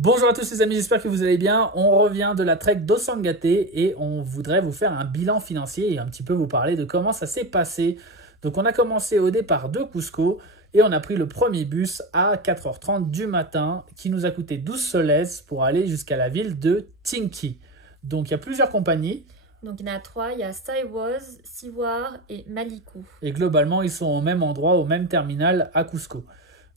Bonjour à tous les amis, j'espère que vous allez bien. On revient de la trek d'Osangate et on voudrait vous faire un bilan financier et un petit peu vous parler de comment ça s'est passé. Donc on a commencé au départ de Cusco et on a pris le premier bus à 4h30 du matin qui nous a coûté 12 soles pour aller jusqu'à la ville de Tinki. Donc il y a plusieurs compagnies. Donc il y en a trois, il y a Saiwoz, Siwar et Maliku. Et globalement ils sont au même endroit, au même terminal à Cusco.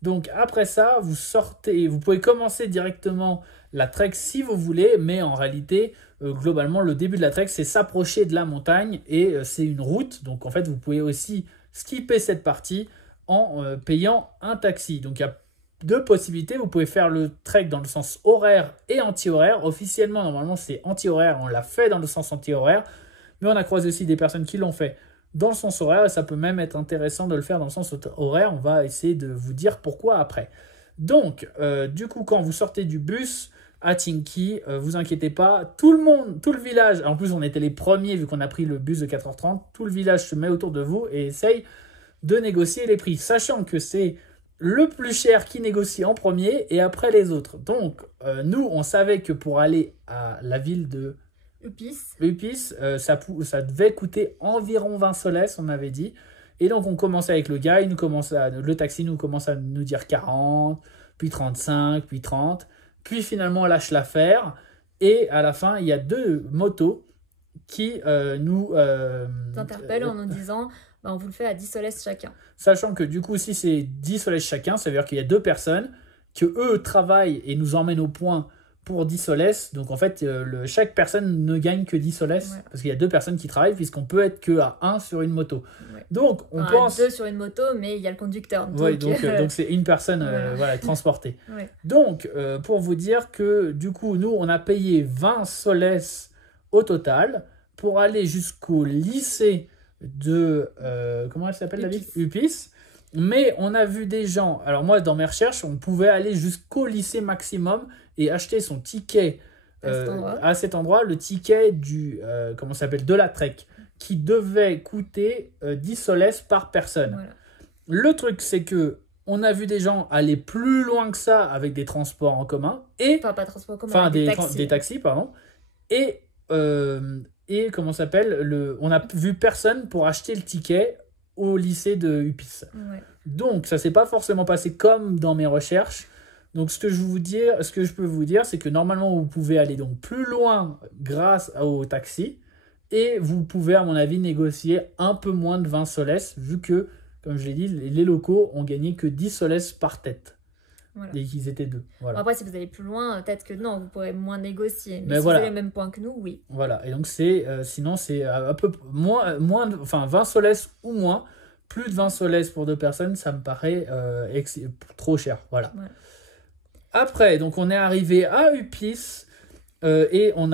Donc après ça, vous sortez, vous pouvez commencer directement la trek si vous voulez, mais en réalité, globalement, le début de la trek, c'est s'approcher de la montagne et c'est une route. Donc en fait, vous pouvez aussi skipper cette partie en payant un taxi. Donc il y a deux possibilités. Vous pouvez faire le trek dans le sens horaire et anti-horaire. Officiellement, normalement, c'est anti-horaire. On l'a fait dans le sens anti-horaire, mais on a croisé aussi des personnes qui l'ont fait dans le sens horaire, et ça peut même être intéressant de le faire dans le sens horaire. On va essayer de vous dire pourquoi après. Donc, du coup, quand vous sortez du bus à Tinki, vous inquiétez pas, tout le monde, tout le village, en plus on était les premiers vu qu'on a pris le bus de 4h30, tout le village se met autour de vous et essaye de négocier les prix, sachant que c'est le plus cher qui négocie en premier et après les autres. Donc, nous, on savait que pour aller à la ville de Upis, ça devait coûter environ 20 soles, on avait dit. Et donc on commençait avec le gars, le taxi nous commence à nous dire 40, puis 35, puis 30. Puis finalement on lâche l'affaire. Et à la fin, il y a deux motos qui nous interpellent en nous disant on vous le fait à 10 soles chacun. Sachant que du coup, si c'est 10 soles chacun, ça veut dire qu'il y a deux personnes que eux travaillent et nous emmènent au point pour 10 soles. Donc en fait, chaque personne ne gagne que 10 soles parce qu'il y a deux personnes qui travaillent puisqu'on peut être que à 1 sur une moto. Ouais. Donc on pense... 2 sur une moto, mais il y a le conducteur. Donc c'est une personne transportée. Ouais. Donc pour vous dire que du coup, nous, on a payé 20 soles au total pour aller jusqu'au lycée de... comment elle s'appelle la ville ? Upis. Mais on a vu des gens... Alors moi, dans mes recherches, on pouvait aller jusqu'au lycée maximum et acheter son ticket à cet endroit, le ticket de la trek, qui devait coûter 10 soles par personne. Voilà. Le truc, c'est que on a vu des gens aller plus loin que ça avec des transports en commun et pas transports en commun, des taxis, pardon. Et comment s'appelle on a vu personne pour acheter le ticket au lycée de Upis. Ouais. Donc ça s'est pas forcément passé comme dans mes recherches. Donc ce que je peux vous dire, c'est que normalement vous pouvez aller donc plus loin grâce au taxi et vous pouvez à mon avis négocier un peu moins de 20 soles vu que, comme je l'ai dit, les locaux ont gagné que 10 soles par tête. Voilà. Et qu'ils étaient deux. Voilà. Après, si vous allez plus loin, peut-être que non, vous pourrez moins négocier. Mais si voilà. vous avez le même point que nous, oui. Voilà. Et donc sinon c'est un peu moins 20 soles ou moins. Plus de 20 soles pour deux personnes, ça me paraît trop cher. Voilà. Ouais. Après, donc on est arrivé à Upis et on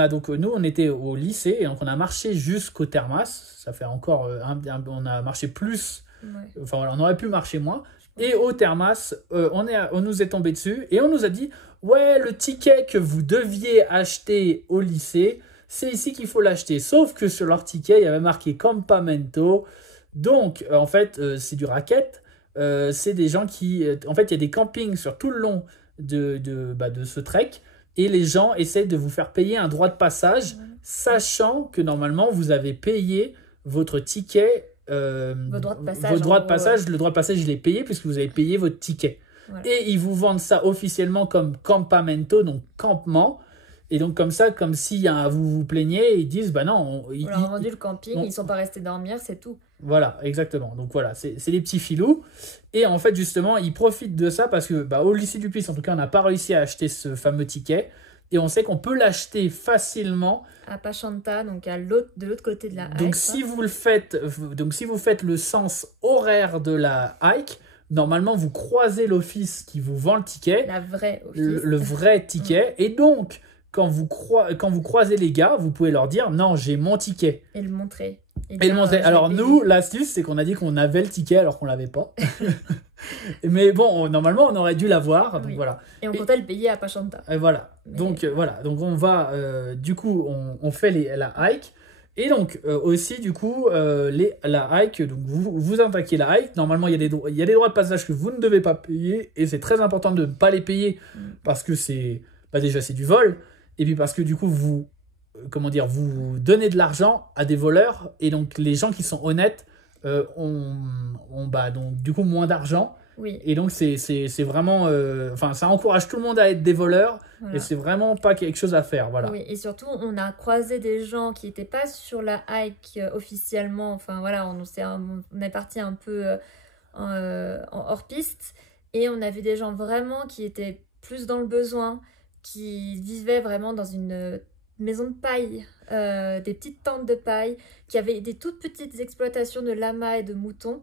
était au lycée et donc on a marché jusqu'au Thermas. Ça fait encore on a marché plus. Ouais. Enfin voilà, on aurait pu marcher moins. Et au Thermas, on nous est tombé dessus et on nous a dit ouais, le ticket que vous deviez acheter au lycée, c'est ici qu'il faut l'acheter. Sauf que sur leur ticket, il y avait marqué Campamento. Donc en fait, c'est du racket. C'est des gens qui, en fait, il y a des campings sur tout le long de ce trek et les gens essaient de vous faire payer un droit de passage, sachant que normalement vous avez payé votre ticket, vos droits de passage. Le droit de passage, je l'ai payé puisque vous avez payé votre ticket. Voilà. Et ils vous vendent ça officiellement comme campamento, donc campement. Et donc comme ça, comme si vous vous plaignez, ils disent bah non. On leur a vendu le camping, ils sont pas restés dormir, c'est tout. Voilà, exactement. Donc voilà, c'est des petits filous. Et en fait, justement, ils profitent de ça parce que au lycée du Puy, en tout cas, on n'a pas réussi à acheter ce fameux ticket. Et on sait qu'on peut l'acheter facilement. À Pachanta, donc de l'autre côté de la hike. Donc si vous faites le sens horaire de la hike, normalement, vous croisez l'office qui vous vend le ticket. La vraie office. Le vrai ticket. Et donc, quand vous croisez les gars, vous pouvez leur dire « Non, j'ai mon ticket ». Et le montrer. Alors nous, l'astuce, c'est qu'on a dit qu'on avait le ticket alors qu'on ne l'avait pas. Mais bon, normalement, on aurait dû l'avoir. Donc voilà. Et on comptait le payer à Pachanta. Et voilà. Mais... Donc Donc on va, du coup, on fait la hike. Et donc aussi, du coup, la hike, donc vous attaquez la hike. Normalement, il y a des droits de passage que vous ne devez pas payer. Et c'est très important de ne pas les payer parce que c'est déjà c'est du vol, et puis parce que du coup vous vous donnez de l'argent à des voleurs, et donc les gens qui sont honnêtes ont donc du coup moins d'argent, Oui, et donc c'est vraiment ça encourage tout le monde à être des voleurs, et voilà. c'est vraiment pas quelque chose à faire, voilà. Oui, et surtout, on a croisé des gens qui n'étaient pas sur la hike officiellement. Enfin, voilà, on est parti un peu en hors-piste. Et on a vu des gens vraiment qui étaient plus dans le besoin, qui vivaient vraiment dans une maison de paille, des petites tentes de paille, qui avaient des toutes petites exploitations de lamas et de moutons.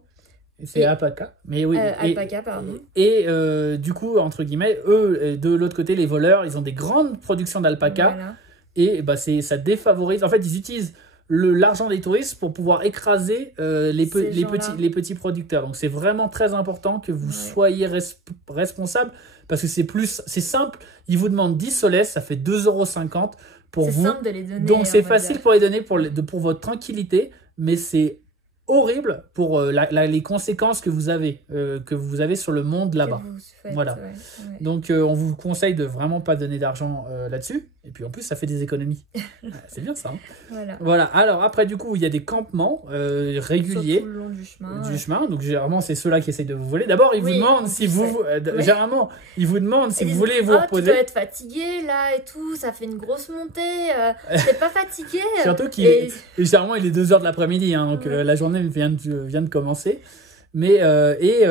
C'est Et alpaca, mais oui. alpaca, pardon. Du coup, entre guillemets, eux, de l'autre côté, les voleurs, ils ont des grandes productions d'alpaca, Voilà. et ça défavorise. En fait, ils utilisent l'argent des touristes pour pouvoir écraser Ces gens-là. les petits producteurs. Donc, c'est vraiment très important que vous Ouais. soyez responsable, parce que c'est simple. Ils vous demandent 10 soles, ça fait 2,50 € pour C'est vous. simple de les donner. Donc, c'est on va facile dire. pour les donner pour votre tranquillité, mais c'est horrible pour les conséquences que vous avez sur le monde Que là-bas. vous faites, Voilà. ouais. Donc on vous conseille de vraiment pas donner d'argent là-dessus. Et puis en plus ça fait des économies. Ouais, c'est bien ça. Hein. Voilà. Voilà. Alors après du coup il y a des campements réguliers Sur tout le long du chemin. du chemin. Donc généralement c'est ceux-là qui essayent de vous voler. D'abord ils vous Oui, demandent en si plus, vous ouais. généralement ils vous demandent si Ils vous disent, voulez vous tu dois reposer. être fatigué là et tout, ça fait une grosse montée, t'es pas fatigué. Surtout qu'il Et- généralement il est 2 h de l'après-midi, hein, donc Ouais. la journée vient de commencer. Mais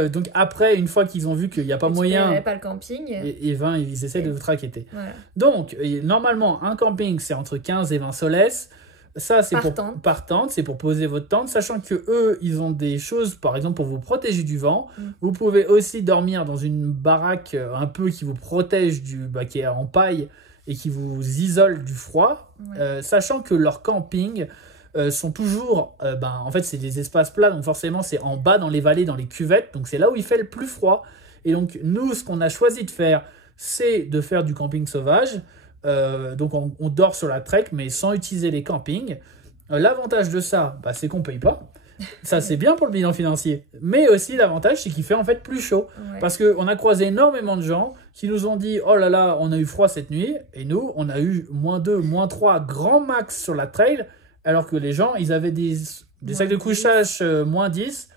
donc après, une fois qu'ils ont vu qu'il n'y a pas et tu moyen, paierais pas le camping. ils essaient de vous traqueter. Voilà. Donc normalement un camping c'est entre 15 et 20 soles. Ça c'est par tente, c'est pour poser votre tente, sachant que eux ils ont des choses par exemple pour vous protéger du vent. Vous pouvez aussi dormir dans une baraque un peu qui vous protège qui est en paille et qui vous isole du froid, Ouais. sachant que leurs campings sont toujours, en fait c'est des espaces plats, donc forcément c'est en bas dans les vallées, dans les cuvettes, donc c'est là où il fait le plus froid. Et donc nous ce qu'on a choisi de faire, c'est de faire du camping sauvage. Donc on dort sur la trek mais sans utiliser les campings. L'avantage de ça, c'est qu'on paye pas. Ça c'est bien pour le bilan financier, mais aussi l'avantage c'est qu'il fait en fait plus chaud. Ouais. Parce qu'on a croisé énormément de gens qui nous ont dit oh là là on a eu froid cette nuit, et nous on a eu -2, -3 grand max sur la trail, alors que les gens ils avaient des sacs de couchage -10,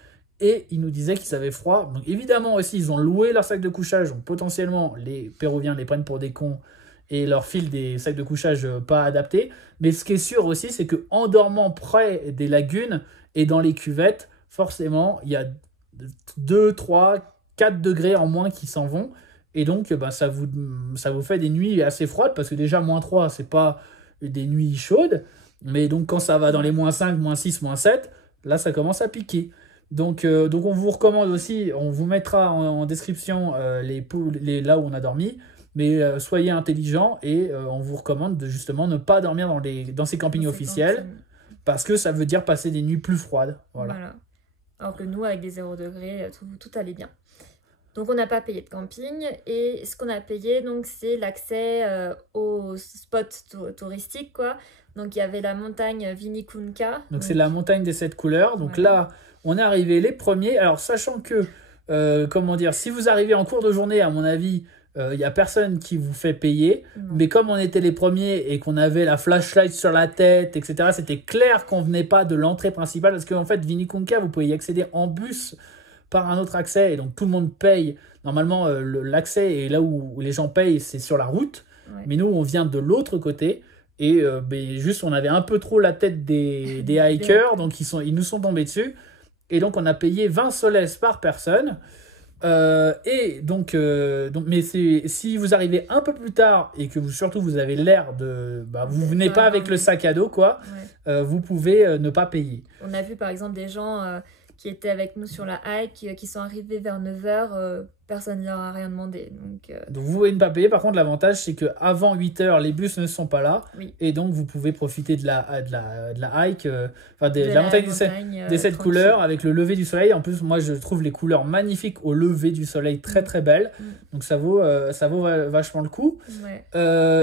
et ils nous disaient qu'ils avaient froid. Donc évidemment aussi ils ont loué leurs sacs de couchage, donc potentiellement les Péruviens les prennent pour des cons et leur filent des sacs de couchage pas adaptés. Mais ce qui est sûr aussi c'est qu'en dormant près des lagunes et dans les cuvettes, forcément il y a 2, 3, 4 degrés en moins qui s'en vont, et donc ça vous fait des nuits assez froides, parce que déjà -3 c'est pas des nuits chaudes, mais donc quand ça va dans les -5, -6, -7, là ça commence à piquer. Donc on vous recommande aussi, on vous mettra en description là où on a dormi, mais soyez intelligents, et on vous recommande de justement ne pas dormir dans ces campings officiels, parce que ça veut dire passer des nuits plus froides. Voilà. Alors que nous, avec des 0 degrés, tout allait bien. Donc on n'a pas payé de camping, et ce qu'on a payé, donc, c'est l'accès aux spots touristiques, quoi. Donc il y avait la montagne Vinicunca. Donc c'est la montagne des 7 couleurs. Donc voilà. là, on est arrivé les premiers. Alors sachant que, si vous arrivez en cours de journée, à mon avis, il n'y a personne qui vous fait payer. Non. Mais comme on était les premiers et qu'on avait la flashlight sur la tête, etc., c'était clair qu'on venait pas de l'entrée principale, parce qu'en fait, Vinicunca, vous pouvez y accéder en bus par un autre accès, et donc tout le monde paye. Normalement, l'accès, et là où les gens payent, c'est sur la route. Ouais. Mais nous, on vient de l'autre côté. Et juste on avait un peu trop la tête des hikers, donc ils nous sont tombés dessus, et donc on a payé 20 soles par personne. Et donc mais si vous arrivez un peu plus tard et que surtout vous avez l'air de vous venez pas avec le sac à dos, quoi, ouais. vous pouvez ne pas payer. On a vu par exemple des gens qui étaient avec nous sur la hike, qui sont arrivés vers 9h, personne ne leur a rien demandé. Donc vous pouvez ne pas payer. Par contre, l'avantage, c'est qu'avant 8h, les bus ne sont pas là. Oui. Et donc vous pouvez profiter de la hike, de la montagne des 7 couleurs, avec le lever du soleil. En plus, moi, je trouve les couleurs magnifiques au lever du soleil, très très belles. Donc ça vaut vachement le coup. Ouais.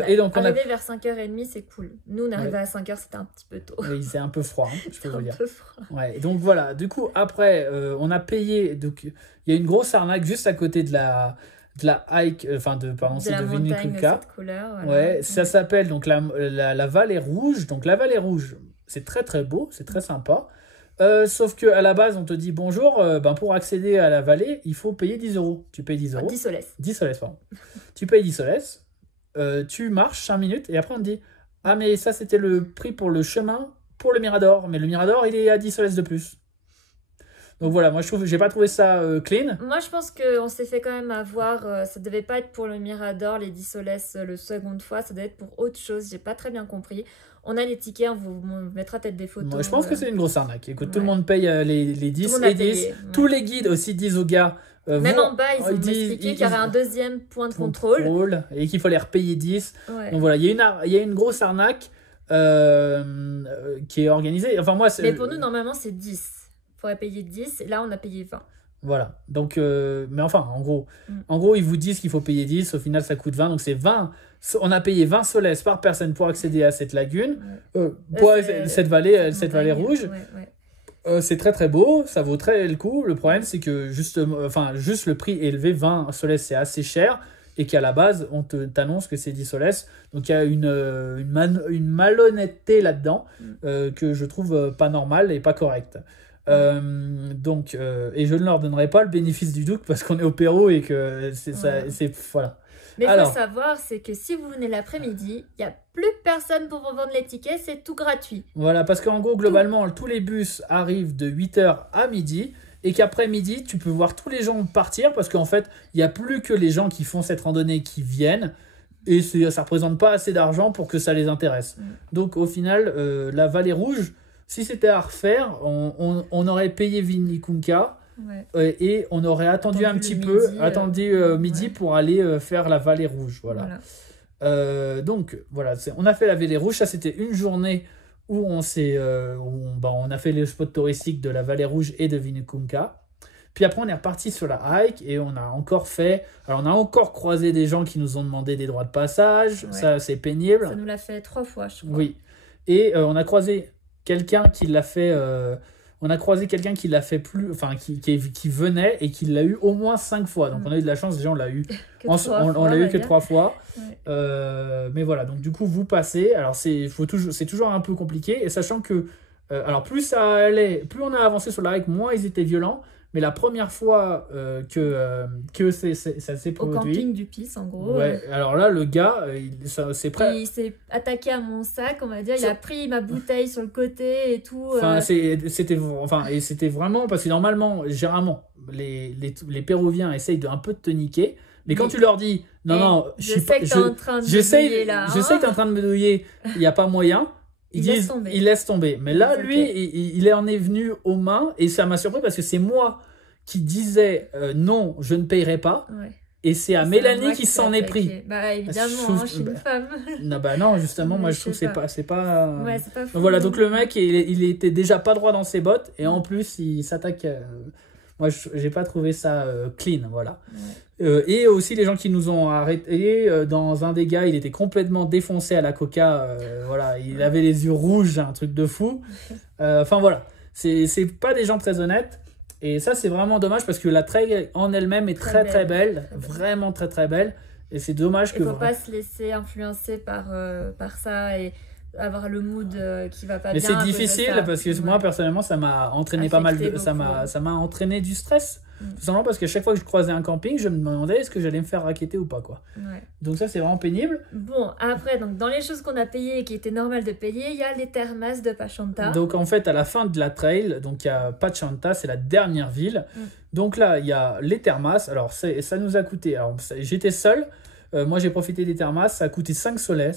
Et donc arriver vers 5h30, c'est cool. Nous, on est arrivé à 5h, c'était un petit peu tôt. Oui, c'est un peu froid, hein, je peux vous dire. Un peu froid. Ouais, donc voilà, du coup, après, on a payé. Donc, il y a une grosse arnaque juste à côté de de la hike, De c'est la de montagne de Vinicunca. cette couleur. Voilà. Ouais, ça s'appelle donc la vallée rouge. Donc la vallée rouge, c'est très très beau, c'est très sympa. Sauf que à la base, on te dit bonjour, pour accéder à la vallée, il faut payer 10 euros. Tu payes 10 euros. 10 soles. 10 soles, pardon. Tu payes 10 soles, tu marches 5 minutes et après on te dit ah, mais ça c'était le prix pour le chemin pour le Mirador. Mais le Mirador, il est à 10 soles de plus. Donc voilà, moi j'ai pas trouvé ça clean. Moi, je pense qu'on s'est fait quand même avoir. Ça devait pas être pour le Mirador, les 10 soles, le seconde fois. Ça devait être pour autre chose. J'ai pas très bien compris. On a les tickets, on vous mettra peut-être des photos. Moi, je pense que c'est une grosse arnaque. Écoute, tout le Ouais. monde paye les 10 Tout le monde a et 10. payé, ouais. Tous les guides aussi disent aux gars. Même en bas, ils ont disent- expliqué ils- qu'il y avait un deuxième point de contrôle. et qu'il fallait repayer 10. Ouais. Donc voilà, il y a une grosse arnaque qui est organisée. Enfin, moi, Mais pour nous, normalement, c'est 10. Il faudrait payer 10. Et là, on a payé 20. Voilà. Donc, mais enfin, en gros, ils vous disent qu'il faut payer 10. Au final, ça coûte 20. Donc, c'est 20. On a payé 20 soles par personne pour accéder à cette lagune, pour cette vallée rouge. Ouais. C'est très très beau, ça vaut très le coup. Le problème, c'est que juste le prix élevé, 20 soles, c'est assez cher. Et qu'à la base, on t'annonce que c'est 10 soles. Donc il y a une malhonnêteté là-dedans que je trouve pas normale et pas correcte. Et je ne leur donnerai pas le bénéfice du doute parce qu'on est au Pérou et que voilà. Mais il Alors, faut savoir, c'est que si vous venez l'après-midi, il n'y a plus personne pour vous vendre les tickets, c'est tout gratuit. voilà, parce qu'en gros, globalement, tous les bus arrivent de 8h à midi. Et qu'après midi, tu peux voir tous les gens partir parce qu'en fait, il n'y a plus que les gens qui font cette randonnée qui viennent et ça ne représente pas assez d'argent pour que ça les intéresse. Donc au final, la Vallée Rouge, si c'était à refaire, on aurait payé Vinicunca et on aurait attendu un petit peu, midi pour aller faire la Vallée Rouge. Voilà. Donc voilà, on a fait la Vallée Rouge, ça c'était une journée où on a fait les spots touristiques de la Vallée Rouge et de Vinicunca. Puis après, on est reparti sur la hike et on a encore croisé des gens qui nous ont demandé des droits de passage. Ça, c'est pénible. Ça nous l'a fait 3 fois, je crois. Oui. Et on a croisé quelqu'un qui l'a fait... qui venait et qui l'a eu au moins 5 fois. Donc on a eu de la chance, déjà on l'a eu. On l'a eu que 3 fois. Ouais. Mais voilà, donc du coup vous passez. Alors c'est toujours un peu compliqué. Et sachant que plus ça allait, plus on a avancé sur la hike, moins ils étaient violents. Mais la première fois que ça s'est produit... Au camping du Pis, en gros. Ouais, alors là, le gars, c'est prêt... Il s'est attaqué à mon sac, on va dire. Il a pris ma bouteille sur le côté et tout. C'était vraiment... Parce que normalement, généralement, les Péruviens essayent un peu de te niquer. Mais quand tu leur dis... je sais que t'es en train de me douiller là. Je sais que t'es en train de me douiller. Il n'y a pas moyen. Il laisse tomber. Mais là, lui, il en est venu aux mains et ça m'a surpris parce que c'est moi qui disais non, je ne payerai pas. Ouais. Et c'est à Mélanie qui s'en est pris. Bah évidemment, je suis une femme. Non, justement, moi je trouve que c'est pas... Ouais, c'est pas fou. Donc voilà, donc le mec, il était déjà pas droit dans ses bottes et en plus, il s'attaque... Moi, j'ai pas trouvé ça clean, voilà. Ouais. Et aussi, les gens qui nous ont arrêtés, dans un des gars, il était complètement défoncé à la coca. Voilà, il avait les yeux rouges, un truc de fou. Enfin, voilà. C'est pas des gens très honnêtes. Et ça, c'est vraiment dommage parce que la trail en elle-même est très, très belle. Vraiment très, très belle. Et c'est dommage que... Il faut pas se laisser influencer par ça et... avoir le mood qui va pas mais bien. Mais c'est difficile parce que moi personnellement ça m'a entraîné pas mal ça m'a entraîné du stress. Tout simplement parce que chaque fois que je croisais un camping, je me demandais est-ce que j'allais me faire racketter ou pas quoi. Ouais. Donc ça c'est vraiment pénible. Bon, après donc dans les choses qu'on a payées et qui étaient normales de payer, il y a les termas de Pachanta. Donc en fait à la fin de la trail, donc il y a Pachanta, c'est la dernière ville. Donc là, il y a les termas. Alors ça nous a coûté, j'étais seul, moi j'ai profité des termas, ça a coûté 5 soles.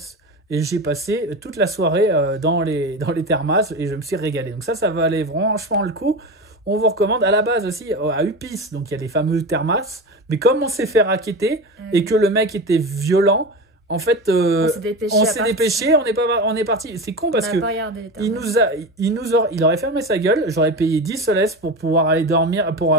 Et j'ai passé toute la soirée dans les termas et je me suis régalé. Donc ça valait franchement le coup. On vous recommande à la base aussi à Upis. Donc il y a les fameux termas. Mais comme on s'est fait racketter et que le mec était violent, en fait, on s'est dépêché, on est parti. C'est con parce que il aurait fermé sa gueule. J'aurais payé 10 soles pour pouvoir aller dormir, pour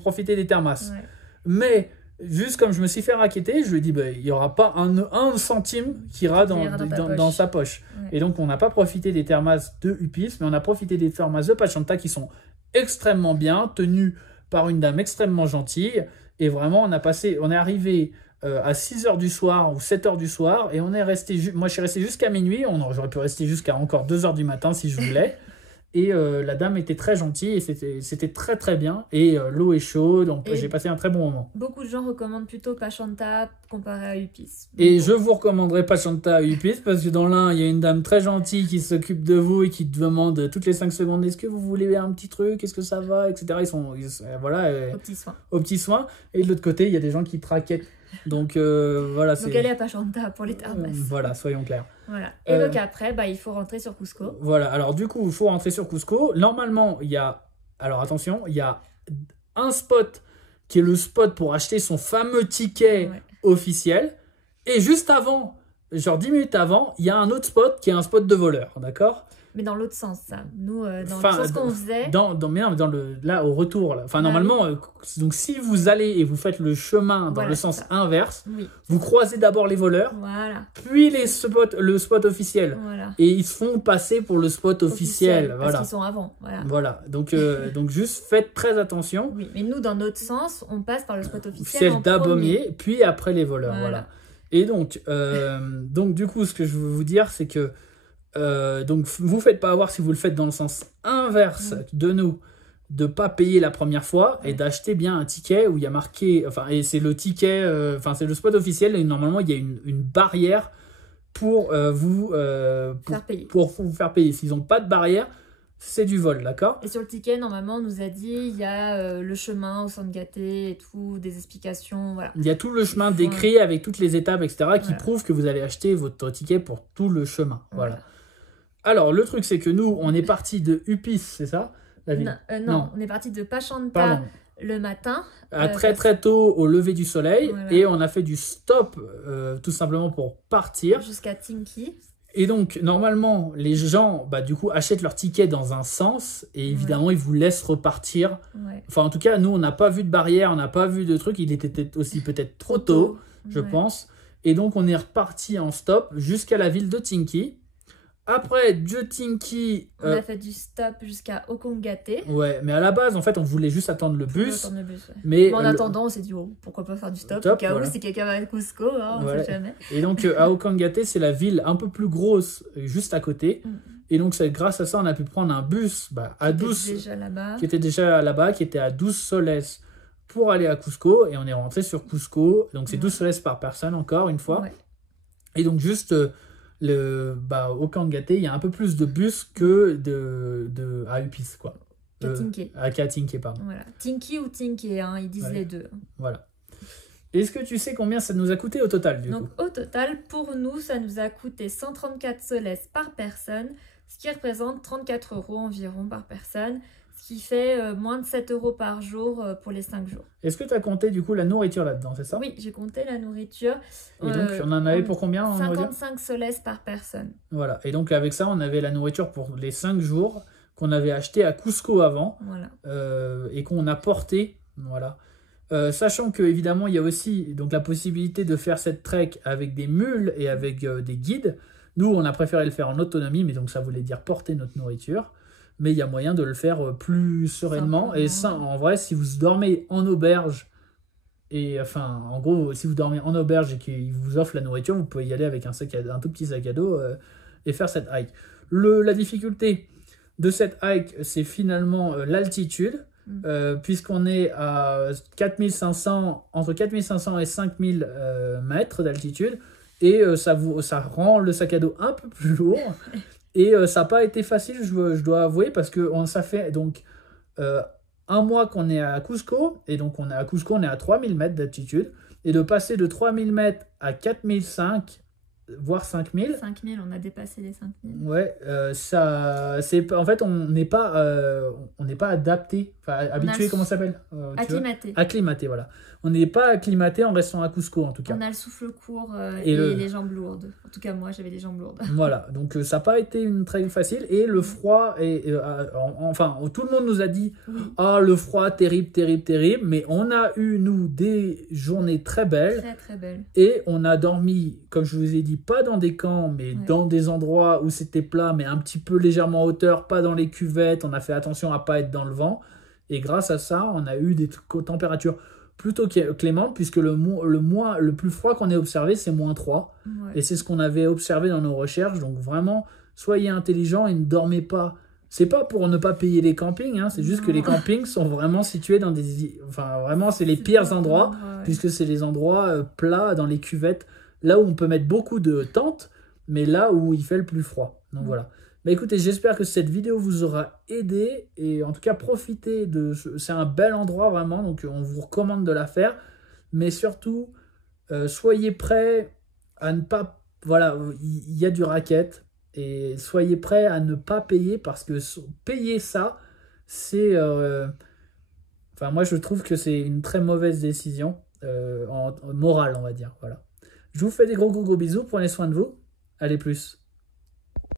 profiter des termas. Ouais. Mais... juste comme je me suis fait racketter, je lui ai dit il n'y aura pas un centime qui ira dans sa poche. Ouais. Et donc on n'a pas profité des termas de Upis, mais on a profité des termas de Pachanta qui sont extrêmement bien, tenus par une dame extrêmement gentille. Et vraiment, on est arrivé à 6h du soir ou 7h du soir et on est resté, moi je suis resté jusqu'à minuit, j'aurais pu rester jusqu'à encore 2h du matin si je voulais. Et la dame était très gentille et c'était très très bien. Et l'eau est chaude, donc j'ai passé un très bon moment. Beaucoup de gens recommandent plutôt Pachanta comparé à Upis. Et je vous recommanderais Pachanta à Upis parce que dans l'un, il y a une dame très gentille qui s'occupe de vous et qui te demande toutes les 5 secondes est-ce que vous voulez un petit truc, est-ce que ça va, etc. Ils sont voilà, aux petits soins. Et de l'autre côté, il y a des gens qui te raquettent. Donc voilà. Donc allez à Pachanta pour les thermes. Voilà, soyons clairs. Voilà. Et donc après, il faut rentrer sur Cusco. Voilà, alors du coup, il faut rentrer sur Cusco. Normalement, il y a... Alors attention, il y a un spot qui est le spot pour acheter son fameux ticket officiel. Et juste avant, genre 10 minutes avant, il y a un autre spot qui est un spot de voleur, d'accord ? Mais dans l'autre sens, ça. Nous, dans le sens qu'on faisait... Là, au retour. Là. Enfin, normalement, donc si vous allez et vous faites le chemin dans le sens inverse, vous croisez d'abord les voleurs, puis le spot officiel. Voilà. Et ils se font passer pour le spot officiel. Parce qu'ils sont avant. Voilà. Donc juste faites très attention. Oui, mais nous, dans notre sens, on passe par le spot officiel d'Abomey, puis après les voleurs. Voilà. Et donc, du coup, ce que je veux vous dire, c'est que donc vous faites pas avoir si vous le faites dans le sens inverse de nous, de pas payer la première fois et d'acheter bien un ticket où il y a marqué, et c'est le ticket, c'est le spot officiel et normalement il y a une barrière pour vous faire payer. S'ils n'ont pas de barrière, c'est du vol, d'accord ? Et sur le ticket, normalement, on nous a dit il y a le chemin au centre gâté et tout, des explications, voilà. Il y a tout le chemin décrit avec toutes les étapes, etc., qui prouvent que vous avez acheté votre ticket pour tout le chemin, voilà. Alors, le truc, c'est que nous, on est parti de Upis, c'est ça la ville ? Non, on est parti de Pachanta le matin. Très très tôt au lever du soleil. Et on a fait du stop, tout simplement pour partir. Jusqu'à Tinki. Et donc, normalement, les gens, du coup, achètent leur ticket dans un sens. Et évidemment, ils vous laissent repartir. Enfin, en tout cas, nous, on n'a pas vu de barrière, on n'a pas vu de truc. Il était aussi peut-être trop tôt, je pense. Et donc, on est reparti en stop jusqu'à la ville de Tinki. Après, de Tinki... on a fait du stop jusqu'à Okongate. Ouais, mais à la base, en fait, on voulait juste attendre le bus. Mais en attendant, on s'est dit, pourquoi pas faire du stop au cas où si quelqu'un va à Cusco, on ne sait jamais. Et donc, à Okongate, c'est la ville un peu plus grosse, juste à côté. Et donc, grâce à ça, on a pu prendre un bus à 12... qui était déjà là-bas, qui était à 12 soles pour aller à Cusco. Et on est rentré sur Cusco. Donc, c'est 12 soles par personne, encore une fois. Et donc, juste... Okongate, il y a un peu plus de bus que à Upis, quoi. À Tinke, pardon. Voilà. Tinki ou Tinke, ils disent les deux. Voilà. Est-ce que tu sais combien ça nous a coûté au total, du coup ? Donc, au total, pour nous, ça nous a coûté 134 soles par personne, ce qui représente 34 € environ par personne, ce qui fait moins de 7 € par jour pour les 5 jours. Est-ce que tu as compté du coup la nourriture là-dedans, c'est ça ? Oui, j'ai compté la nourriture. Et donc on en avait pour combien en 55 soles par personne. Voilà, et donc avec ça on avait la nourriture pour les 5 jours qu'on avait acheté à Cusco avant et qu'on a porté, voilà. Sachant que évidemment il y a aussi donc la possibilité de faire cette trek avec des mules et avec des guides. Nous on a préféré le faire en autonomie, mais donc ça voulait dire porter notre nourriture. Mais il y a moyen de le faire plus sereinement. Et ça, en vrai, si vous dormez en auberge, en gros, si vous dormez en auberge et qu'ils vous offrent la nourriture, vous pouvez y aller avec un tout petit sac à dos et faire cette hike. La difficulté de cette hike, c'est finalement l'altitude, puisqu'on est à entre 4500 et 5000 mètres d'altitude, et ça rend le sac à dos un peu plus lourd. Et ça n'a pas été facile, je dois avouer, parce que ça fait donc un mois qu'on est à Cusco, et donc à Cusco, on est à 3000 mètres d'altitude, et de passer de 3000 mètres à 4005, voire 5000. 5000, on a dépassé les 5000. Ouais, en fait, on n'est pas adapté, habitué, comment ça s'appelle acclimaté, voilà. On n'est pas acclimaté en restant à Cusco, en tout cas. On a le souffle court et les jambes lourdes. En tout cas, moi, j'avais les jambes lourdes. Voilà, donc ça n'a pas été une très facile. Et le froid, tout le monde nous a dit « Ah, le froid, terrible, terrible, terrible ». Mais on a eu, nous, des journées très belles. Très, très belles. Et on a dormi, comme je vous ai dit, pas dans des camps, mais dans des endroits où c'était plat, mais un petit peu légèrement en hauteur, pas dans les cuvettes. On a fait attention à ne pas être dans le vent. Et grâce à ça, on a eu des températures plutôt clémente, puisque le plus froid qu'on ait observé, c'est -3. Ouais. Et c'est ce qu'on avait observé dans nos recherches. Donc vraiment, soyez intelligents et ne dormez pas. C'est pas pour ne pas payer les campings, hein, c'est juste que les campings sont vraiment situés dans des... Enfin, vraiment, c'est les pires endroits, puisque c'est les endroits plats dans les cuvettes, là où on peut mettre beaucoup de tentes, mais là où il fait le plus froid. Donc voilà. Bah écoutez, j'espère que cette vidéo vous aura aidé, et en tout cas, profitez de... C'est un bel endroit, vraiment, donc on vous recommande de la faire, mais surtout, soyez prêts à ne pas... Voilà, il y a du racket. Et soyez prêts à ne pas payer parce que payer ça, c'est... Enfin, moi, je trouve que c'est une très mauvaise décision en morale, on va dire. Voilà. Je vous fais des gros bisous. Prenez soin de vous. Allez, plus.